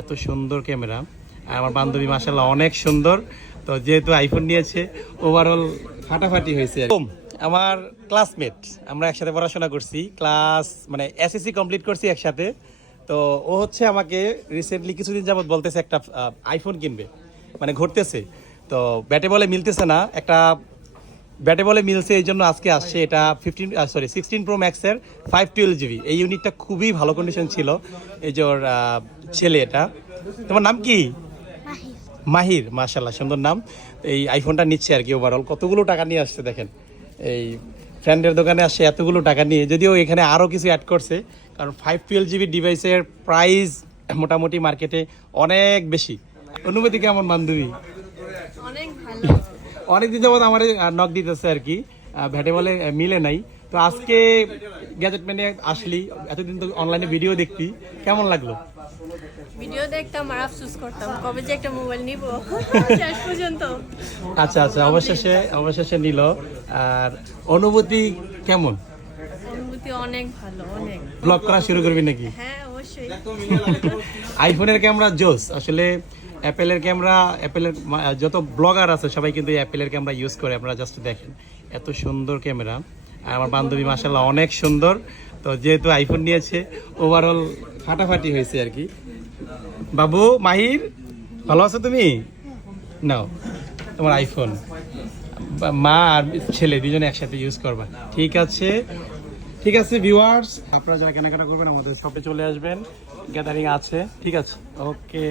এত সুন্দর ক্যামেরা। আর আমার বান্ধবী মাশাআল্লাহ অনেক সুন্দর। তো যেহেতু আইফোন নিয়েছে ওভারঅল ফাটাফাটি হয়েছে। আমার ক্লাসমেট, আমরা একসাথে পড়াশোনা করছি, ক্লাস মানে এসএসসি কমপ্লিট করছি একসাথে। তো ও হচ্ছে আমাকে রিসেন্টলি কিছুদিন যাবত বলতেছে একটা আইফোন কিনবে, মানে ঘুরতেছে। তো ব্যাটে বলে মিলতেছে না, একটা ব্যাটে বলে মিলছে, এই জন্য আজকে আসছে। এটা 16 প্রো ম্যাক্সের 512 GB। এই ইউনিটটা খুবই ভালো কন্ডিশন ছিল। এই যে ওর ছেলে, এটা তোমার নাম কি? মাহির, মাশাআল্লাহ সুন্দর নাম। এই আইফোনটা নিচ্ছে আর কি। ওভারঅল কতগুলো টাকা নিয়ে আসছে দেখেন, এই ফ্রেন্ডের দোকানে আসছে এতগুলো টাকা নিয়ে। যদিও এখানে আরও কিছু অ্যাড করছে, কারণ 512 GB ডিভাইসের প্রাইস মোটামুটি মার্কেটে অনেক বেশি। অনুভূতি কেমন বান্ধবী? অনেক ভালো। অনেকদিন যাবত আমার নক দিতেছে আর কি, ভ্যাটে বলে মিলে নাই। তো আজকে গ্যাজেট ম্যানে আসলি, এতদিন তো অনলাইনে ভিডিও দেখতি, কেমন লাগলো? ভিডিও দেখতাম আর আফসোস করতাম কবে যে একটা মোবাইল নিব শেষ পর্যন্ত। আচ্ছা আচ্ছা, অবশেষে নিল। আর অনুভূতি কেমন? অনুভূতি অনেক ভালো, অনেক। ব্লগ করা শুরু করবি নাকি? হ্যাঁ অবশ্যই। আইফোনের ক্যামেরা জোস আসলে। অ্যাপেলের ক্যামেরা, অ্যাপেলের যত ব্লগার আছে সবাই কিন্তু অ্যাপেলের ক্যামেরা ইউজ করে। আপনারা জাস্ট দেখেন এত সুন্দর ক্যামেরা। আর আমার বান্ধবী মাশাআল্লাহ অনেক সুন্দর। তো যেহেতু আইফোন নিয়েছে ওভারঅল ফাটাফাটি হয়েছে আর কি। বাবু মাহির, ভালো আছো তুমি? নাও তোমার আইফোন, মা আর ছেলে দুজনে একসাথে ইউজ করবা। ঠিক আছে ঠিক আছে ভিউয়ার্স, আপনারা যারা কেনাকাটা করবেন আমাদের শপে চলে আসবেন, গ্যাদারিং আছে। ঠিক আছে, ওকে।